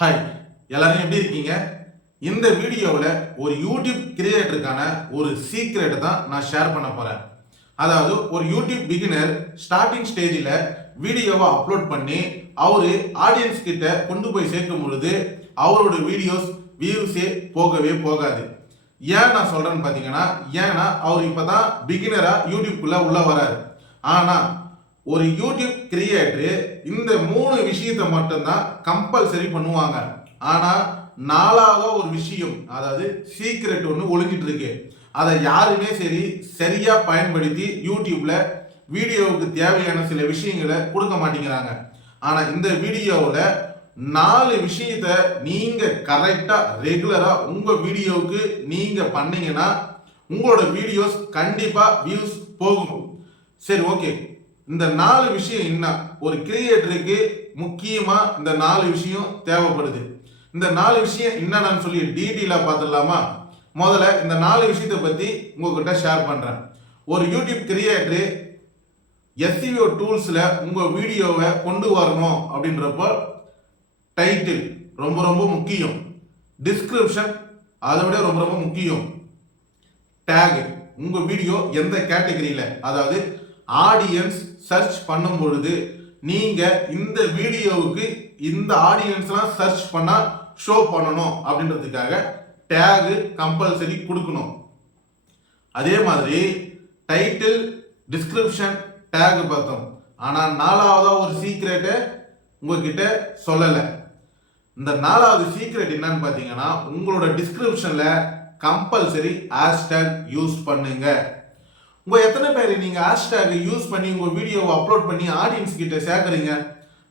Hi, எல்லாரும் எப்படி இருக்கீங்க? இந்த வீடியோவில் ஒரு யூடியூப் கிரியேட்டருக்கான ஒரு சீக்ரெட் தான் நான் ஷேர் பண்ண போகிறேன். அதாவது ஒரு யூடியூப் பிகினர் ஸ்டார்டிங் ஸ்டேஜில் வீடியோவை அப்லோட் பண்ணி அவர் ஆடியன்ஸ் கிட்ட கொண்டு போய் சேர்க்கும் பொழுது அவரோட வீடியோஸ் வியூஸே போகவே போகாது. ஏன் நான் சொல்கிறேன்னு பார்த்தீங்கன்னா, ஏன்னா அவர் இப்போ தான் பிகினராக யூடியூப்குள்ளே உள்ளே வராரு. ஆனால் ஒரு யூடியூப் கிரியேட்டரு இந்த 3 விஷயத்தை மட்டும்தான் கம்பல்சரி பண்ணுவாங்க. ஆனா நாலாவது ஒரு விஷயம், அதாவது சீக்ரெட் ஒன்று ஒளிஞ்சிட்டு இருக்கு. அதை யாருமே சரியா பயன்படுத்தி யூடியூப்ல வீடியோவுக்கு தேவையான சில விஷயங்களை கொடுக்க மாட்டேங்கிறாங்க. ஆனா இந்த வீடியோவில் 4 விஷயத்த நீங்க கரெக்டா ரெகுலரா உங்க வீடியோவுக்கு நீங்க பண்ணீங்கன்னா உங்களோட வீடியோஸ் கண்டிப்பா வியூஸ் போகும். சரி, ஓகே. இந்த 4 விஷயம் என்ன? ஒரு கிரியேட்டருக்கு முக்கியமா இந்த 4 விஷயம் தேவைப்படுது. இந்த 4 விஷயம் என்னன்னு சொல்லி டீட்டெயிலா பார்த்துடலாமா? முதல்ல இந்த 4 விஷயத்தை பத்தி உங்ககிட்ட ஷேர் பண்றேன். ஒரு யூடியூப் கிரியேட்டர் SEO டூல்ஸ்ல உங்க வீடியோவை கொண்டு வரணும் அப்படின்றப்போ டைட்டில் ரொம்ப ரொம்ப முக்கியம். டிஸ்கிரிப்ஷன் அதை விட ரொம்ப ரொம்ப முக்கியம். டேக், உங்க வீடியோ எந்த கேட்டகரியில, அதாவது ஆடியன்ஸ் சர்ச் பண்ணும் பொழுது நீங்க இந்த வீடியோவுக்கு இந்த ஆடியன்ஸ்லாம் சர்ச் பண்ணா ஷோ பண்ணணும் அப்படின்றதுக்காக டேக் கம்பல்சரி கொடுக்கணும். அதே மாதிரி டைட்டில், டிஸ்கிரிப்ஷன், டேக் பார்த்தோம். ஆனா 4வதா ஒரு சீக்ரெட்டை உங்ககிட்ட சொல்லலை. இந்த 4வது சீக்ரெட் என்னன்னு பார்த்தீங்கன்னா, உங்களோட டிஸ்கிரிப்ஷன்ல கம்பல்சரி ஹேஷ்டேக் யூஸ் பண்ணுங்க. எத்தனை பேர் நீங்க ஹேஷ்டேக் யூஸ் பண்ணி உங்க வீடியோவை அப்லோட் பண்ணி ஆடியன்ஸ் கிட்ட சேர்க்குறீங்க?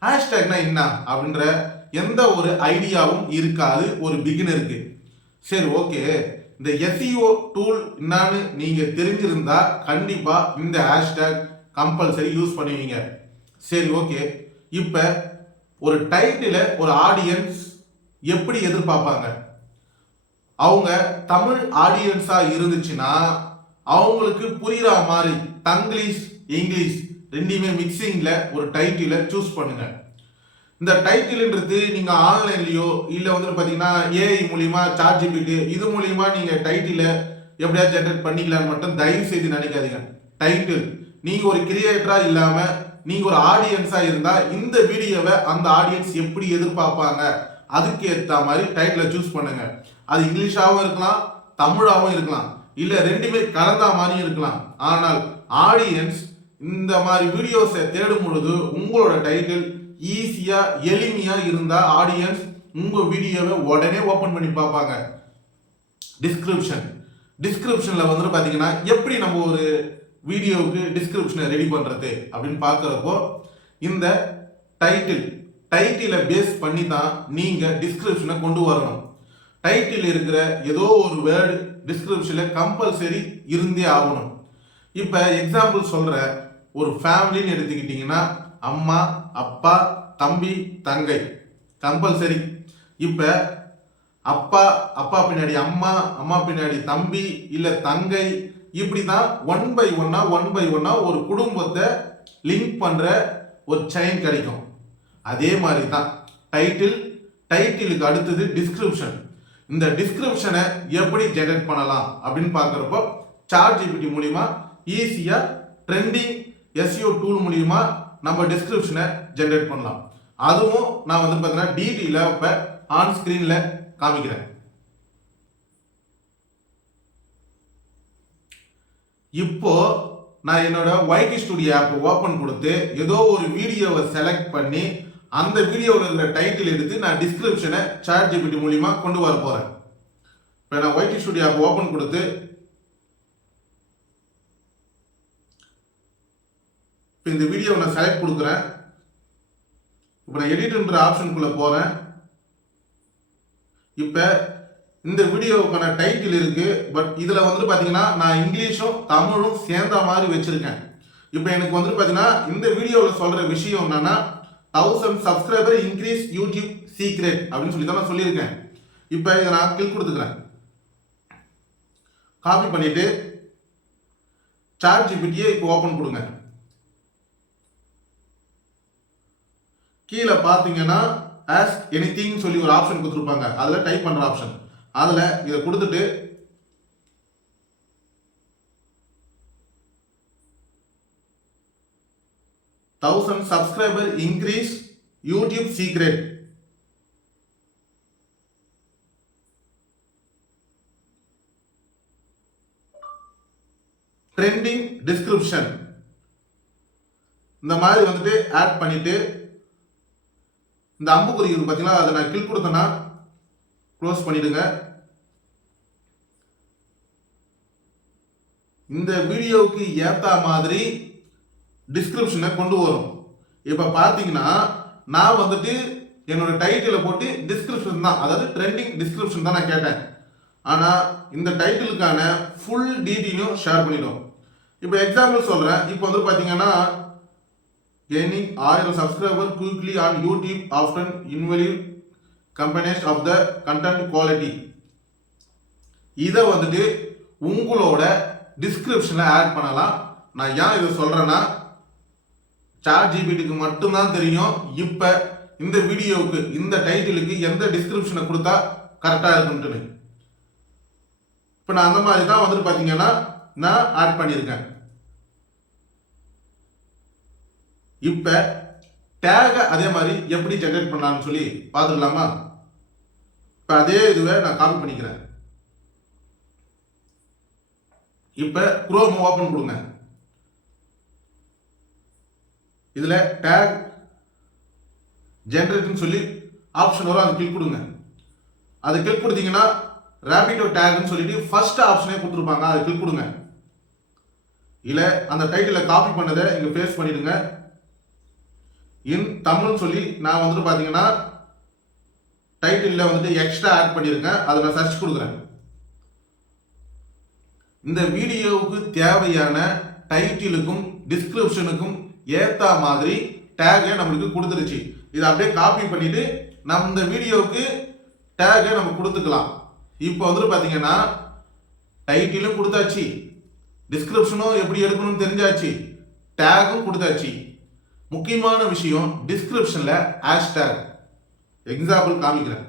ஹேஷ்டேக்னா என்ன அப்படின்ற எந்த ஒரு ஐடியாவும் இருக்காது ஒரு பிகினருக்கு. சரி, ஓகே. இந்த SEO டூல் என்னன்னு நீங்க தெரிஞ்சிருந்தா கண்டிப்பா இந்த ஹேஷ்டேக் கம்பல்சரி யூஸ் பண்ணுவீங்க. சரி, ஓகே. இப்ப ஒரு டைட்டில ஒரு ஆடியன்ஸ் எப்படி எதிர்பார்ப்பாங்க? அவங்க தமிழ் ஆடியன்ஸா இருந்துச்சுன்னா அவங்களுக்கு புரியுற மாதிரி தங்கிலீஷ், இங்கிலீஷ் ரெண்டுமே மிக்சிங்ல ஒரு டைட்டில சூஸ் பண்ணுங்க. இந்த டைட்டில்ன்றது நீங்க ஆன்லைன்லயோ இல்ல பாத்தீங்கன்னா AI மூலியமா, ChatGPT இது மூலியமா நீங்க டைட்டில எப்படியா ஜெனரேட் பண்ணிக்கலாம்னு மட்டும் தயவு செய்து நினைக்காதீங்க. டைட்டில் நீங்க ஒரு கிரியேட்டரா இல்லாம நீங்க ஒரு ஆடியன்ஸா இருந்தா இந்த வீடியோவை அந்த ஆடியன்ஸ் எப்படி எதிர்பார்ப்பாங்க அதுக்கு ஏற்ற மாதிரி டைட்டில சூஸ் பண்ணுங்க. அது இங்கிலீஷாவும் இருக்கலாம், தமிழாவும் இருக்கலாம், இல்ல ரெண்டுமே கலந்தா மாதிரி இருக்கலாம். ஆனால் ஆடியன்ஸ் இந்த மாதிரி வீடியோஸை தேடும் பொழுது உங்களோட டைட்டில் ஈஸியா எளிமையா இருந்தா ஆடியன்ஸ் உங்க வீடியோவை உடனே ஓபன் பண்ணி பார்ப்பாங்க. டிஸ்கிரிப்ஷன்ல பாத்தீங்கன்னா எப்படி நம்ம ஒரு வீடியோவுக்கு டிஸ்கிரிப்ஷனை ரெடி பண்றது அப்படின்னு பார்க்கறப்போ இந்த டைட்டிலை பேஸ் பண்ணி தான் நீங்க டிஸ்கிரிப்ஷனை கொண்டு வரணும். டைட்டில் இருக்கிற ஏதோ ஒரு வேர்டு டிஸ்கிரிப்ஷன்ல கம்பல்சரி இருந்தே ஆகணும். இப்ப எக்ஸாம்பிள் சொல்ற, ஒரு ஃபேமிலின்னு எடுத்துக்கிட்டீங்கன்னா அம்மா, அப்பா, தம்பி, தங்கை கம்பல்சரி. இப்ப அப்பா, அப்பா பின்னாடி அம்மா, அம்மா பின்னாடி தம்பி இல்ல தங்கை, இப்படிதான் ஒன் பை ஒன்னா ஒரு குடும்பத்தை லிங்க் பண்ற ஒரு செயின் கிடைக்கும். அதே மாதிரி தான் டைட்டிலுக்கு அடுத்தது டிஸ்கிரிப்ஷன். இந்த டிஸ்கிரிப்ஷனை எப்படி ஜெனரேட் பண்ணலாம் அப்படின்னு பார்க்குறப்போ ChatGPT மூலியமா ஈஸியா ட்ரெண்டிங் SEO டூல் மூலியமா நம்ம டிஸ்கிரிப்ஷனை ஜெனரேட் பண்ணலாம். அதுவும் நான் பார்த்தீங்கன்னா டீட்டெயில இப்போ ஆன் ஸ்கிரீன்ல காமிக்கிறேன். இப்போ நான் என்னோட YT ஸ்டுடியோ ஆப் ஓபன் கொடுத்து ஏதோ ஒரு வீடியோவை செலக்ட் பண்ணி அந்த வீடியோவில் இருக்கிற டைட்டில் எடுத்து நான் டிஸ்கிரிப்ஷனை ChatGPT மூலியமா கொண்டு வர போறேன். இப்போ நான் YT ஸ்டுடியோ ஆப் ஓபன் கொடுத்து இந்த வீடியோவை நான் செலக்ட் கொடுக்குறேன். இப்போ நான் எடிட்ன்ற ஆப்ஷனுக்குள்ள போறேன். இப்போ இந்த வீடியோவுக்கான டைட்டில் இருக்கு. பட் இதுல பாத்தீங்கன்னா நான் இங்கிலீஷும் தமிழும் சேர்ந்த மாதிரி வச்சிருக்கேன். இப்போ எனக்கு பாத்தீங்கன்னா இந்த வீடியோவில் சொல்ற விஷயம் என்னன்னா 1000 சப்ஸ்கிரைபர் இன்க்ரீஸ் யூடியூப் சீக்ரெட் அப்படின்னு சொல்லி தான் நான் சொல்லியிருக்கேன். இப்போ இதை நான் கிளிக் கொடுத்துக்கிறேன். காப்பி பண்ணிட்டு ChatGPT இப்போ ஓபன் கொடுங்க. கீழே பார்த்தீங்கன்னா ஆஸ் எனிதிங் சொல்லி ஒரு ஆப்ஷன் கொடுத்துருப்பாங்க, அதில் டைப் பண்ணுற ஆப்ஷன். அதில் இதை கொடுத்துட்டு thousand subscriber increase YouTube secret, trending description, இந்த மாதிரி வந்துட்டு ஆட் பண்ணிட்டு இந்த அம்புக்குறி இருக்கு பார்த்தீங்களா, அதை நான் கிளிக் கொடுத்தேன்னா க்ளோஸ் பண்ணிடுங்க. இந்த வீடியோவுக்கு ஏற்ற மாதிரி டிஸ்கிரிப்ஷனை கொண்டு வரும். இப்போ பார்த்தீங்கன்னா நான் வந்துட்டு என்னோட டைட்டிலை போட்டு டிஸ்கிரிப்ஷன் தான், அதாவது ட்ரெண்டிங் டிஸ்கிரிப்ஷன் தான் நான் கேட்டேன். ஆனால் இந்த டைட்டிலுக்கான ஃபுல் டீட்டெயிலும் ஷேர் பண்ணிடும். இப்போ எக்ஸாம்பிள் சொல்கிறேன். இப்போ வந்து பார்த்தீங்கன்னா gaining 1000 subscriber quickly on YouTube often invalid components of the content quality. இதை வந்துட்டு உங்களோட டிஸ்கிரிப்ஷனில் ஆட் பண்ணலாம். நான் ஏன் இதை சொல்கிறேன்னா ChatGPTக்கு மட்டும்தான் தெரியும் இப்போ இந்த வீடியோவுக்கு இந்த டைட்டிலுக்கு எந்த டிஸ்கிரிப்ஷனை கொடுத்தா கரெக்டாக இருக்குன்ட்டுன்னு. இப்போ நான் அந்த மாதிரி தான் வந்துட்டு பார்த்தீங்கன்னா நான் ஆட் பண்ணியிருக்கேன். இப்போ டேகை அதே மாதிரி எப்படி ஜெனரேட் பண்ணலாம்னு சொல்லி பார்த்துக்கலாமா? இப்போ அதே இதுவை நான் காப்பி பண்ணிக்கிறேன். இப்போ குரோம் ஓப்பன் கொடுங்க. இதில் டேக் ஜெனரேட்னு சொல்லி ஆப்ஷன் வரும், அதை கிளிக் கொடுங்க. அதை கிளிக் கொடுத்தீங்கன்னா ரேபிடோ டேக்னு சொல்லிட்டு ஃபர்ஸ்ட் ஆப்ஷனே கொடுத்துருப்பாங்க, அதை கிளிக் கொடுங்க. இல்லை அந்த டைட்டிலை காப்பி பண்ணதை இங்கே பேஸ்ட் பண்ணிடுங்க. இன் தமிழ்னு சொல்லி நான் வந்துட்டு பார்த்தீங்கன்னா டைட்டிலில் வந்துட்டு எக்ஸ்ட்ரா ஆட் பண்ணியிருக்கேன், அதை நான் சர்ச் கொடுக்குறேன். இந்த வீடியோவுக்கு தேவையான டைட்டிலுக்கும் டிஸ்கிரிப்ஷனுக்கும் ஏற்ற மாதிரி டேகை நம்மளுக்கு கொடுத்துருச்சு. இதை அப்படியே காப்பி பண்ணிட்டு நம்ம இந்த வீடியோவுக்கு டேகை நம்ம கொடுத்துக்கலாம். இப்போ வந்துட்டு பார்த்தீங்கன்னா டைட்டிலும் கொடுத்தாச்சு, டிஸ்கிரிப்ஷனும் எப்படி எடுக்கணும்னு தெரிஞ்சாச்சு, டேகும் கொடுத்தாச்சு. முக்கியமான விஷயம் டிஸ்கிரிப்ஷன்ல ஹேஷ்டேக். எக்ஸாம்பிள் காமிக்கிறேன்.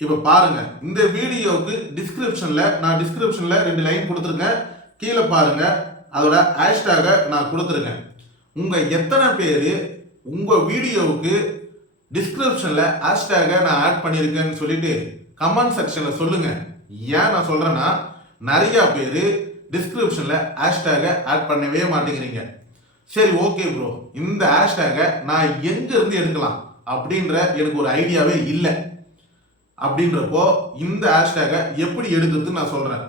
இப்போ பாருங்க, இந்த வீடியோவுக்கு நான் டிஸ்கிரிப்ஷன்ல 2 லைன் கொடுத்துருக்கேன். கீழே பாருங்க, அதோட ஹேஷ்டேகை நான் கொடுத்துருக்கேன். உங்க எத்தனை பேர் உங்க வீடியோவுக்கு டிஸ்கிரிப்ஷன்ல ஹேஷ்டேகை நான் ஆட் பண்ணியிருக்கேன்னு சொல்லிட்டு கமெண்ட் செக்ஷன்ல சொல்லுங்க. ஏன் நான் சொல்றேன்னா நிறைய பேர் டிஸ்கிரிப்ஷன்ல ஹேஷ்டேகை ஆட் பண்ணவே மாட்டேங்கிறீங்க. சரி ஓகே ப்ரோ, இந்த ஹேஷ்டேகை நான் எங்க இருந்து எடுக்கலாம் அப்படின்ற எனக்கு ஒரு ஐடியாவே இல்லை. அப்படின்றப்போ இந்த ஹேஷ்டேகை எப்படி எடுக்கிறது நான் சொல்றேன்.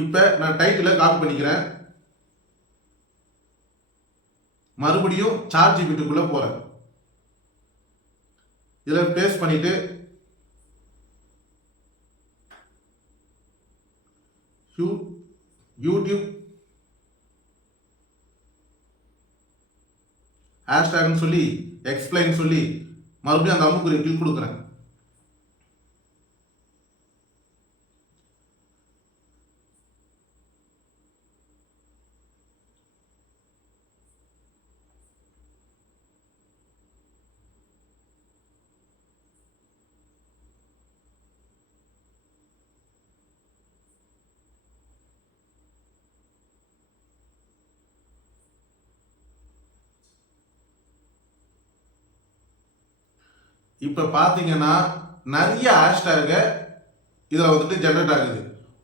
இப்ப நான் டைட்டிலை காப்பி பண்ணிக்கிறேன். மறுபடியும் ChatGPTக்குள்ள போறேன். இதுல பேஸ்ட் பண்ணிட்டு யூடியூப் ஹேஷ்டேக்னு சொல்லி எக்ஸ்பிளைன் சொல்லி மறுபடியும் அந்த அம்புக்குறியை கிளிக் கொடுக்குறேன். இப்போ பார்த்தீங்கன்னா நிறைய ஹேஷ்டேகை இதில் வந்துட்டு ஜெனரேட் ஆகுது.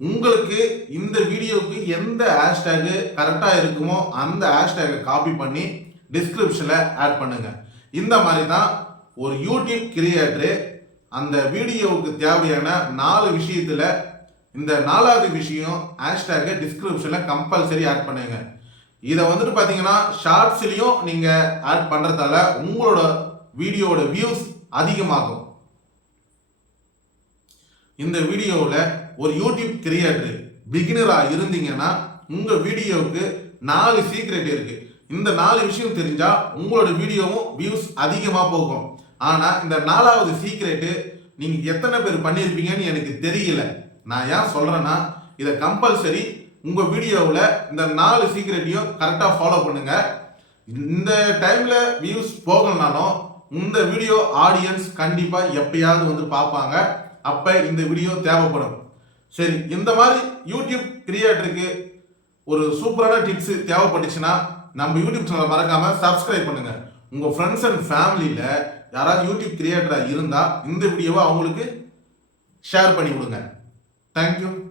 உங்களுக்கு இந்த வீடியோவுக்கு எந்த ஹேஷ்டேகு கரெக்டாக இருக்குமோ அந்த ஹேஷ்டேகை காப்பி பண்ணி டிஸ்கிரிப்ஷனில் ஆட் பண்ணுங்க. இந்த மாதிரி தான் ஒரு யூடியூப் கிரியேட்டரு அந்த வீடியோவுக்கு தேவையான 4 விஷயத்தில் இந்த 4வது விஷயம் ஹேஷ்டேகை டிஸ்கிரிப்ஷனில் கம்பல்சரி ஆட் பண்ணுங்க. இதை வந்துட்டு பார்த்தீங்கன்னா ஷார்ட்ஸ்லையும் நீங்கள் ஆட் பண்ணுறதால உங்களோட வீடியோவோட வியூஸ் அதிகமாகும். இந்த வீடியோவில் ஒரு யூடியூப் கிரியேட்டர் பிகினராக இருந்தீங்கன்னா உங்க வீடியோவுக்கு 4 சீக்ரெட் இருக்கு. இந்த 4 விஷயம் தெரிஞ்சா உங்களோட வீடியோவும் வியூஸ் அதிகமாக போகும். ஆனால் இந்த 4வது சீக்ரெட்டு நீங்க எத்தனை பேர் பண்ணியிருப்பீங்கன்னு எனக்கு தெரியல. நான் ஏன் சொல்றேன்னா இதை கம்பல்சரி உங்க வீடியோவில் இந்த 4 சீக்ரெட்டையும் கரெக்டாக ஃபாலோ பண்ணுங்க. இந்த டைம்ல வியூஸ் போகலனாலும் இந்த வீடியோ ஆடியன்ஸ் கண்டிப்பா எப்பயாவது வந்து பார்ப்பாங்க. அப்ப இந்த வீடியோ தேவைப்படும். சரி, இந்த மாதிரி யூடியூப் கிரியேட்டருக்கு ஒரு சூப்பரான டிப்ஸ் தேவைப்பட்டுச்சுன்னா நம்ம யூடியூப் சேனலை மறக்காம சப்ஸ்கிரைப் பண்ணுங்க. உங்க ஃப்ரெண்ட்ஸ் அண்ட் ஃபேமிலியில யாராவது யூடியூப் கிரியேட்டரா இருந்தா இந்த வீடியோவை அவங்களுக்கு ஷேர் பண்ணி விடுங்க. தேங்க்யூ.